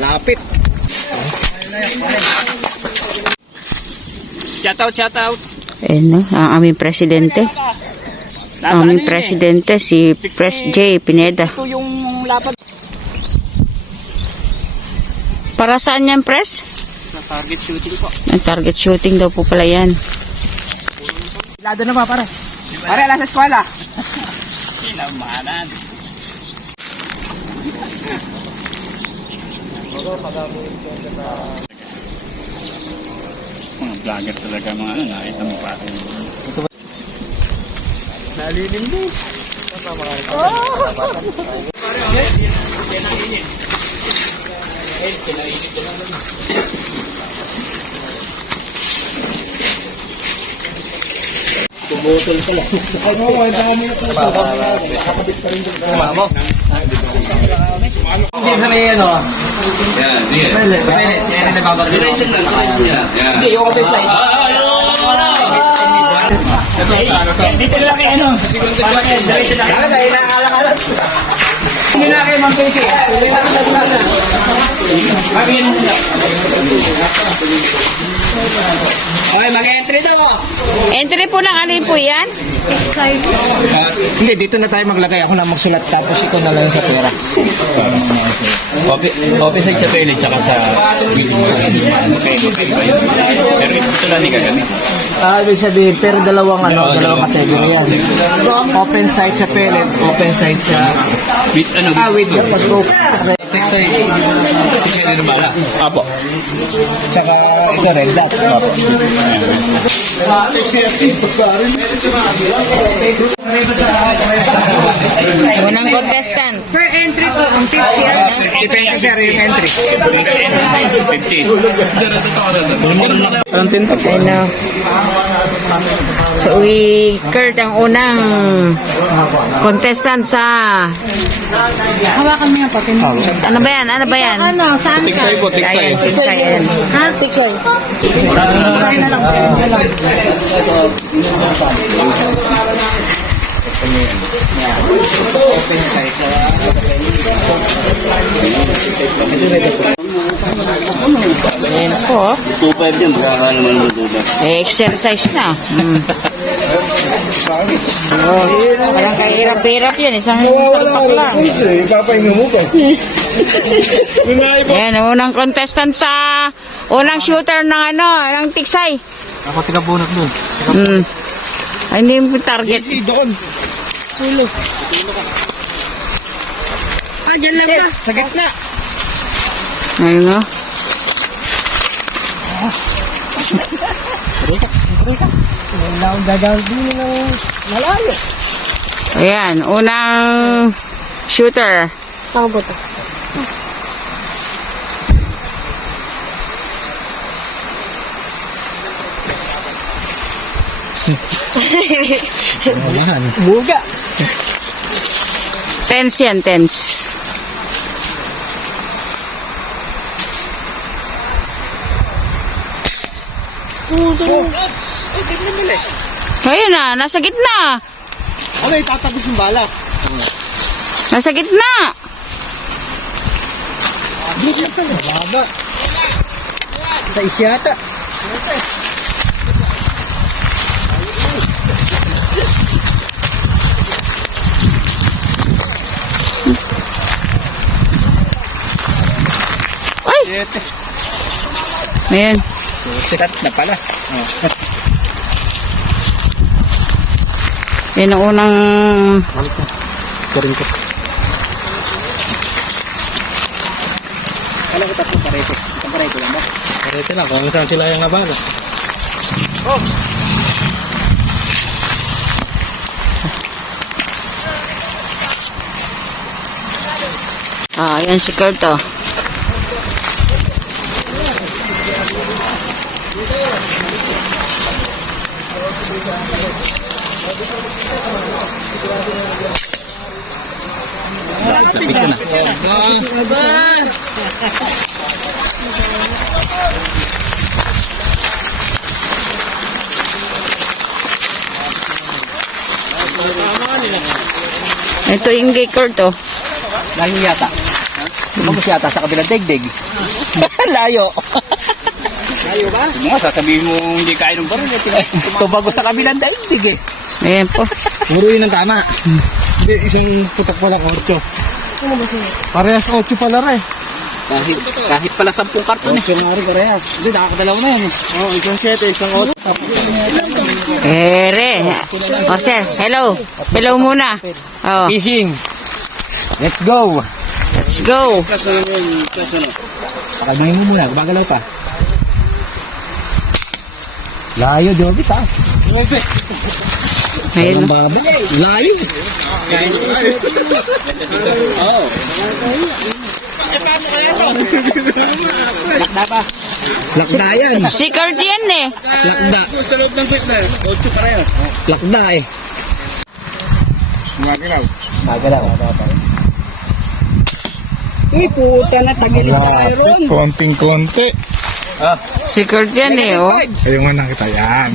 Lapit. Shout out. Ayan no, ang aming presidente. Ang aming presidente si Pres J. Pineda. Ito yung lapad. Para saan yan, Pres? Sa target shooting po. Ang target shooting daw po pala yan. Lado na ba, pare? Pare, alas sa eskwela. Sinamanan. Mga vlogger talaga, mga ano, nakita mo pa. Nalilim din. Tumutol ka lang. Ano mo, ito mo yung nakakabit pa rin doon. Kumamo. Hindi sa may ano. Yan, sige. Pilit. Yan ang nababagay. Hindi, yung kapit flight. Dito na kay ano. Dito na. Dahil nakakala. Hindi na kayo Ma'am Casey. Okay, mag-entry daw. Entry po ng alin po yan? Hindi, dito na tayo maglagay. Ako na magsulat tapos ikaw na lang sa pera. Office sa toilet tsaka sa pero ito lang ni gagamit. Ibig sabihin, pero dalawang category yan. Open side sa pellet, open side sa... With ano? With the scope. Textile. Textile na bala. Apo. Tsaka ito red dot. Unang contestant. Per entry po, ang 50. Depende sir yung entry. 15. Anong tinta po? Ayun na. So, Kurt ang unang contestant sa... Hawakan mo yan, pati mo. Ano ba yan? Ano ba yan? Ano, saan ka? Tiksay po, tiksay. Ayan, tiksay. Ayan. Ha? Picture. Open side sa... Ayan po. 2.5 yan, baka naman maduda. Exercise na. Walang kahirap-hirap yan. Isang salpak lang. Ipapahinga mo pa. Ayan, unang contestant sa... Unang shooter ng ano, ng tiksay. Ako tinabunot doon. Ay, hindi mo target. Doon. Sulo. Dyan lang ba? Sa gitna. Ayun o. Wala akong gagawin din ng malayo. Ayan, unang shooter. Ako ba ito? Walahan. Buga. Tense yan, tense. Ayun na, nasa gitna. Ano itatagos yung bala? Nasa gitna. Baba. Sa isyata. Ay! Ayan. Sikat na pala. Yan ang unang... Kurin ko. Alam ko tatlong parete. Itong parete lang ba? Parete lang. Kung saan sila yung nabala. Oh! Ah, yan si Kurt oh. Lapit ko na. Ito yung kay Kurt oh. Layo yata. Tapos yata sa kabilang degdeg. Layo. Layo ba? Mga sasabihin mo hindi kaya ng baril. Tubago sa kabilang degdeg eh. Ayan po. Puro yun ang tama. Hindi, isang putok pa lang, 8. Parehas 8 pala rin. Kahit pala 10 karton eh. 8 nga rin, parehas. Hindi, nakakadalaw na yan. Oo, isang 7, isang 8. Ere. O sir, hello. Hello muna. Oh, Fishing. Let's go. let's go. Pakalmahin mo muna, bagalaw pa. Layo, Joby, ta. Ayun. Babo. Layo. Lakda pa. Lakda yan. Si Kurt yan eh. Lakda. Sa loob ng quick na. 8 pa rin. Lakda eh. Magalaw. Bagalaw. Uy, puta na. Tagilid ka mayroon. Konting-konti. Si Kurt yan eh, oh. Ayaw nga nakita yan.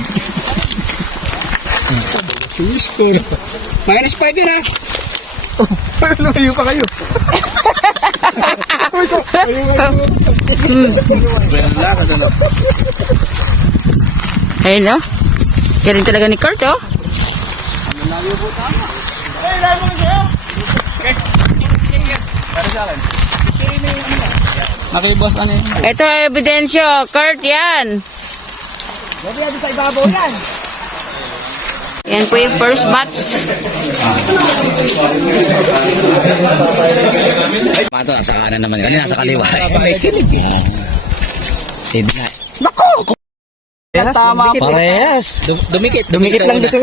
Minus 5 yan ah. Lumayo pa kayo. Ayun, oh. Galing talaga ni Kurt, oh. Nakiboss ano yun? Ito ebidensyo, Kurt yan. Sa ibabaw yan. Yan po yung first batch. Mato, sa kanan naman. Kanina nasa kaliwa. Hidna. Tama po. Parehas. Dumikit. Dumikit lang dito.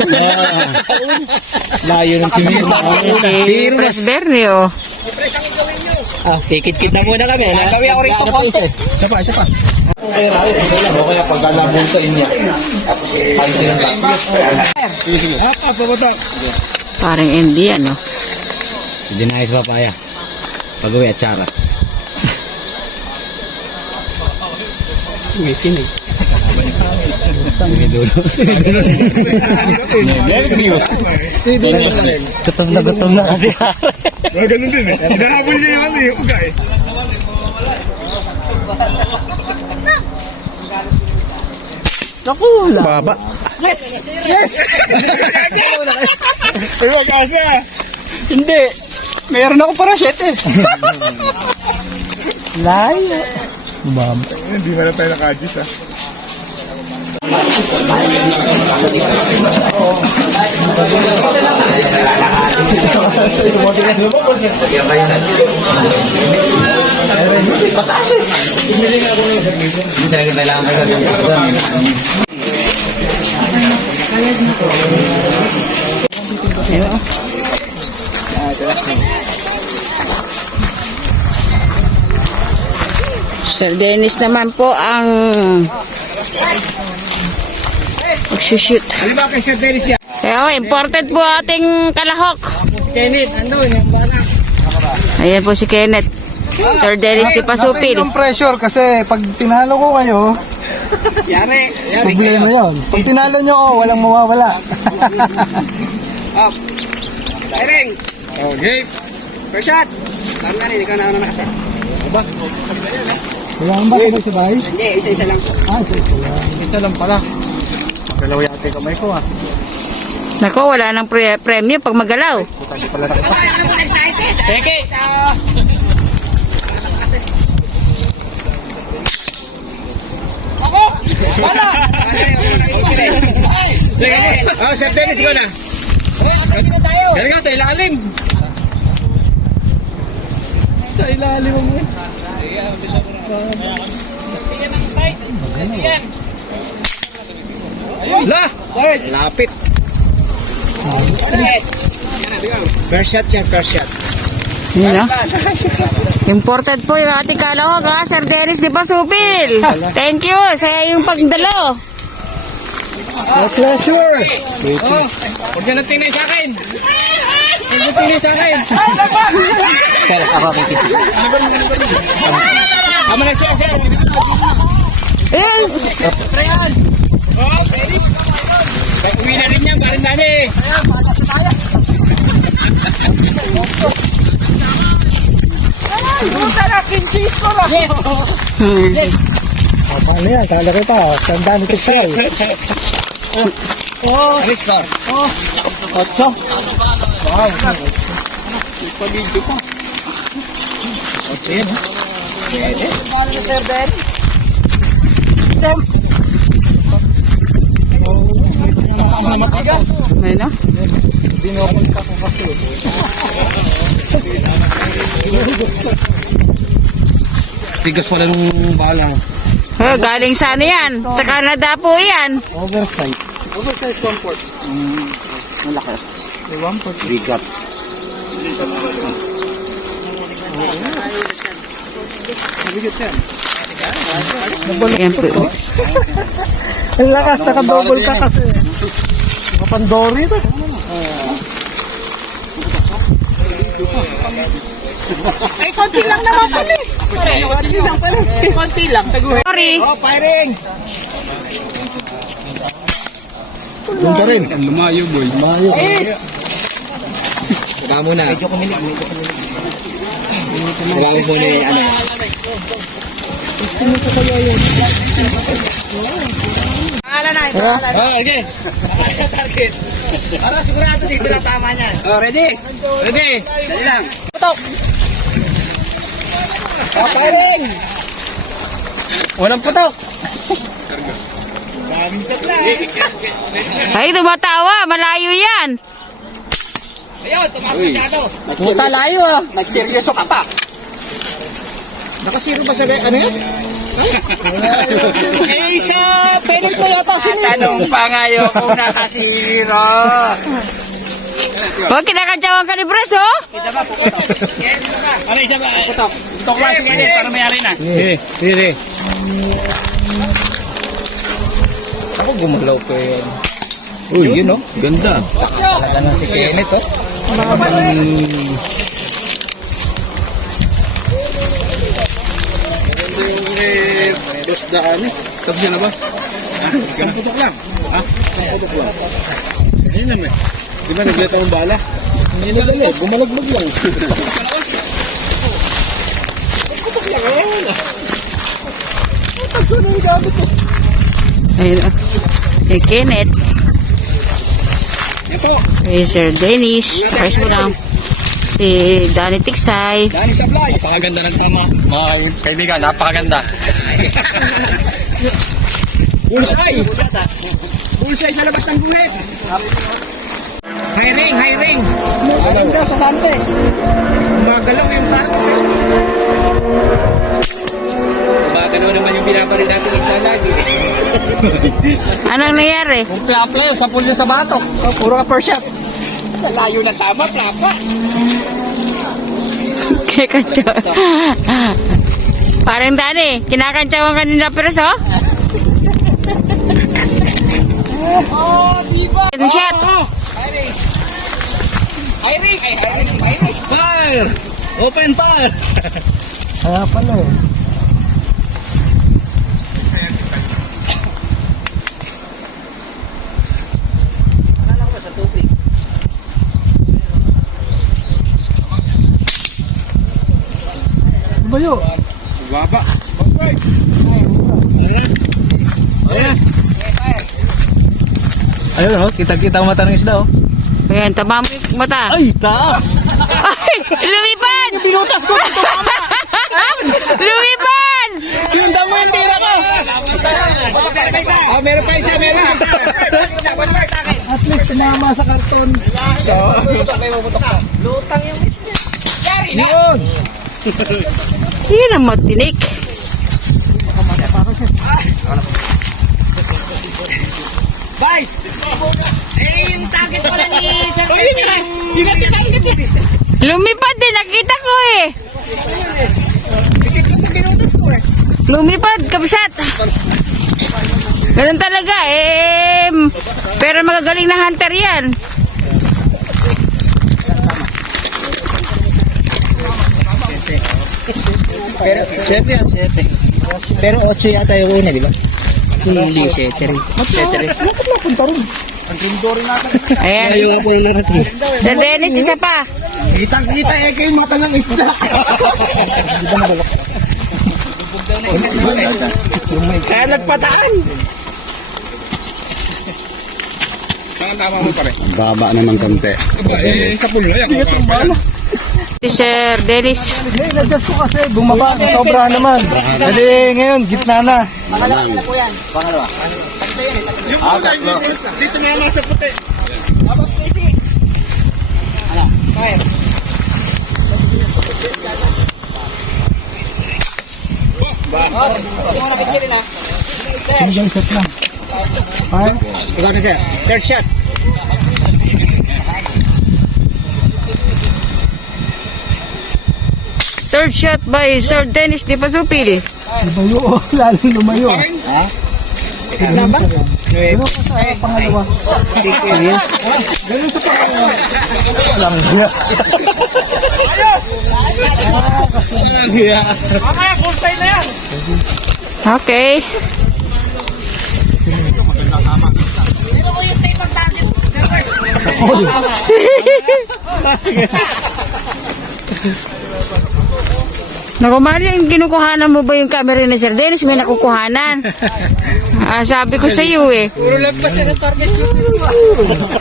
Layo ng kinita. Si Pres Bernie, oh. Kikit-kit na muna kami. Gawin ako rito konti. Isa pa. Okay, kaya pagkalabong sa inyo. Parang Indian, oh. Dinayos papaya. Pag-uwi at tsara. Tumikinig. Gutom na kasi. Ganun din eh. Hinahabol niya yung ano yung uga eh. Baba. Yes! Ay, mag-asa. Hindi. Meron ako para 7 eh. Layo. Hindi mo na tayo nakajis ah. Hindi talaga kailangan ka Ayun, oh. Sir Dennis naman po ang shoot. Ano ba kay Sir Dennis yan? Kaya imported po ating kalahok. Kenneth, andun yung bala. Ayan po si Kenneth. Sir Dennis di Pasupil. Nasa pressure kasi pag tinalo ko kayo, Yari problema yun. Pag tinalo nyo ako, walang mawawala. Up. Firing. Okay. First shot. Parang na rin, ikaw na nakasa. Wala kang ba sabay-sabay? Hindi, isa-isa lang. Isa lang. Isa lang pala. Magalaw yate kamay ko ah. Nako, wala nang premyo pag magalaw. Puta, di pala nakita. Teke. Ako! Bala! Oh, Sir Dennis, ikaw na. Galing ka sa ilalim. Sa ilalim mo. La! Lapit. First shot yan, first shot. Yun, oh. Imported po yung ating kalahok, ha? Sir Dennis di Pasupil. Thank you sa yung pagdalo. A pleasure. Oh, huwag ka nagtingin sa akin. Huwag nagtingin sa akin. Kaya ako kikita. Tama na siya, sir. Ayan. Uwi na rin yan, parang nani. Paano yan? Kala ko pa. Tanda nito sa'yo. Ano score? 8. Wow. Pag-video pa. 8 yan. Pwede. Paano na Sir Den? Ayun na. Binokol pa ko kasi. Tigas pala nung balang. Oh, galing sana yan. Sa Canada po yan. Oversight. Oversight comfort. Malaki. Bigat. Mabigat yan. Ayan po. Ang lakas, naka-double ka kasi. Nakapandori ba? Ay, konti lang naman pala eh. Konti lang pala. Konti lang. Sorry. Oh, firing! Doon ka rin. Lumayo, boy. Lumayo. Yes! Saka muna. Medyo kumilig. Marami po ni ano. Pangalan na. Oh, okay. Para sigurado dito na tama niyan. Oh, ready? Ready? Dali lang. Firing! Walang putok. Daming supply. Ay, tumatawa. Malayo yan. Ayun, tumakas masyado. Puta layo ah. Nagseryoso ka pa. Nakasiro ba sa ano yan? Eh, sa penal ko yata Tanong pa ngayon kung nakasiro. Huwag kinakantsawan ka ni Pres, oh. Ano isa ba? Putok. Putok ba? Sige, para mayari na. Sige. Ako gumalaw ko yun. Uy, yun oh. Ganda. Talaga na si Kenneth oh. Dos daan eh. Tapos siya na ba? Isang putok lang. Ha? Isang putok lang. Ayun naman. Di ba nagleta mong bala? Hindi na dali. Bumalagbag lang. Putok lang. Ayun. Pagko na yung gamit eh. Ayun, oh. Si Kenneth. Ito. Si Sir Dennis. Price mo lang. Si Danny Tiksay. Dani Sablay. Napakaganda ng tama. Mga kaibigan, napakaganda. Bullseye. Bullseye sa labas ng guhit. Hiring. Galing daw sa sante. Magalaw yung target eh. Kumagano naman yung binabaril natin isla lagi. Anong nangyari? Kung play sa pool sa batok. Puro ka per shot. Layo na tama, plapa. Kaya kantsaw. Parang Danny, kinakantsawan ka nila Pres, oh. Ten shot. Hiring. Fire! Open fire! Kaya pala eh. Bayo. Baba. Ayun oh, kita-kita ang mata ng isda oh. Ayan, tama mo yung mata. Ay, taas! Ay, lumipad! Pinutas ko! Lumipad! Sinundan mo yung tira ko! Meron pa isa! At least tinama sa karton. Lutang yung isda. Yun! Yun ang matinik. Guys! Eh, yung target ko lang ni Sir Lumipad din, nakita ko eh. Pinutas ko eh. Lumipad, kabsat. Ganun talaga eh. Pero magagaling na hunter yan. Pero, 7 yan, 7. Pero 8 yata yung una, di ba? Hindi, settery. Bakit napunta rin? Ang tindori natin. Ayan. Ayaw nga po yung larat eh. Sir Dennis, isa pa. Kitang-kita eh kayo mata ng isda. Kaya nagpataan. Tama mo pare. Baba naman konti. Sa pulo yan. Si Sir Dennis. Hindi, nag-gas ko kasi. Bumaba. Sobra naman. Kasi ngayon, gitna na. Yung pulo dito na nasa puti. Single shot lang. Ay, Ikaw na sir. Third shot. Third shot by Sir Dennis Di Pasupil. lumayo. Lalong lumayo. Ha? Ano ba? Pero sa pangalawa. Ganun sa pangalawa. Lang niya. Mamaya, full side na yan. Okay. Naku, Mario, kinukuhanan mo ba yung camera ni Sir Dennis? May nakukuhanan. Sabi ko sa iyo eh. Puro lagpas yan ang target.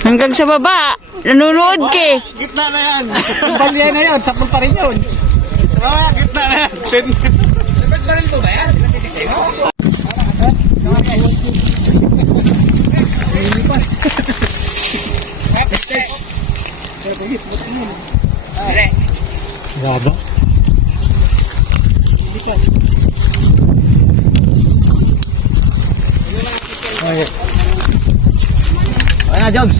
Hanggang sa baba, nanonood ka eh. Gitna na yan. Balya na yun. Sakol pa rin yun. Gitna na yan. Sabat pa rin po ba yan? Gaba. Okay na, Jobs.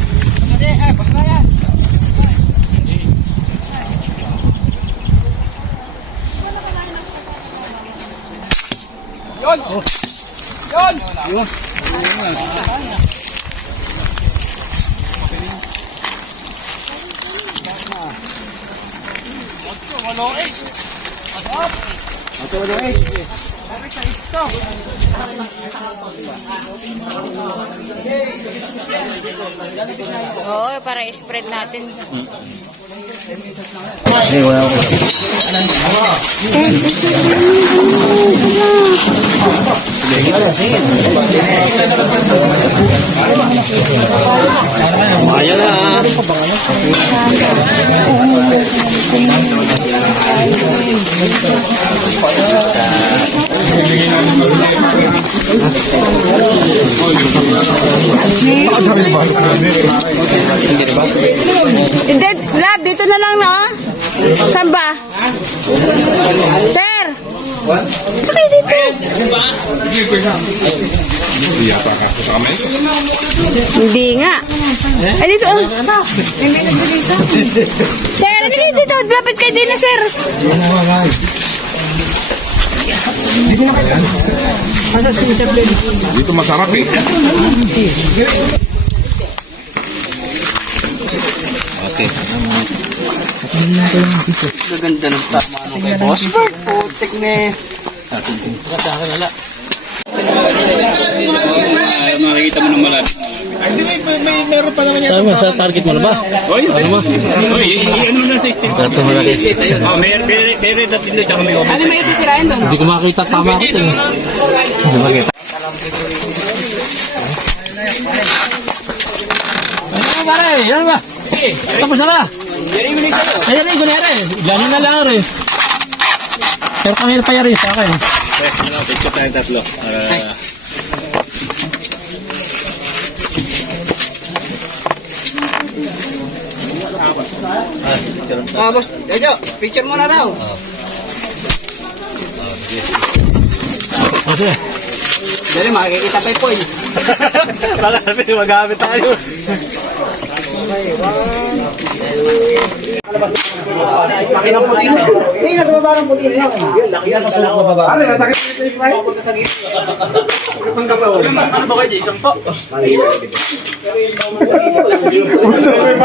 Oo, para i-spread natin. Ayan na. Hindi, lab, dito na lang, no? Saan ba? Sir! Okay, dito. Hindi nga. Ay, dito. Oh. Sir, hindi dito. Lapit kayo din na, sir. Dito masarap eh. Gaganda ng tama nung kay Boss Bert. Putik na. Makikita mo ng malapit. Ay, di may meron pa naman yan. Saan mo? Sa target mo na ba? Oy, Ano mo? Uy, ano mo na 60? Ito mo na rin. Oh, may red dot din tsaka may open. Ano may titirahin doon? Hindi ko makita tama ako. Hindi makita. Ano ba rin? Yan ba? Tapos na ba? Ayan rin, kunyari. Gano'n na lang rin. Pero pangil pa yan rin sa akin. picture tayong tatlo. Boss, Jojo, picture mo na daw. Kasi, Dali, makikita pa yung point. Baka sabihin, magamit tayo.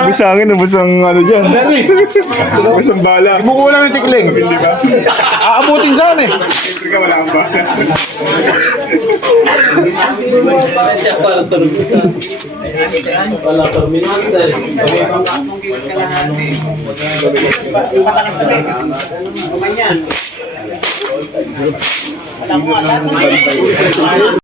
Busangin na busang ano dyan. Busang bala. Ibuko lang yung tikling. Aabutin saan eh. Siyempre ka wala kang bala. Para tulog sa... Wala terminal.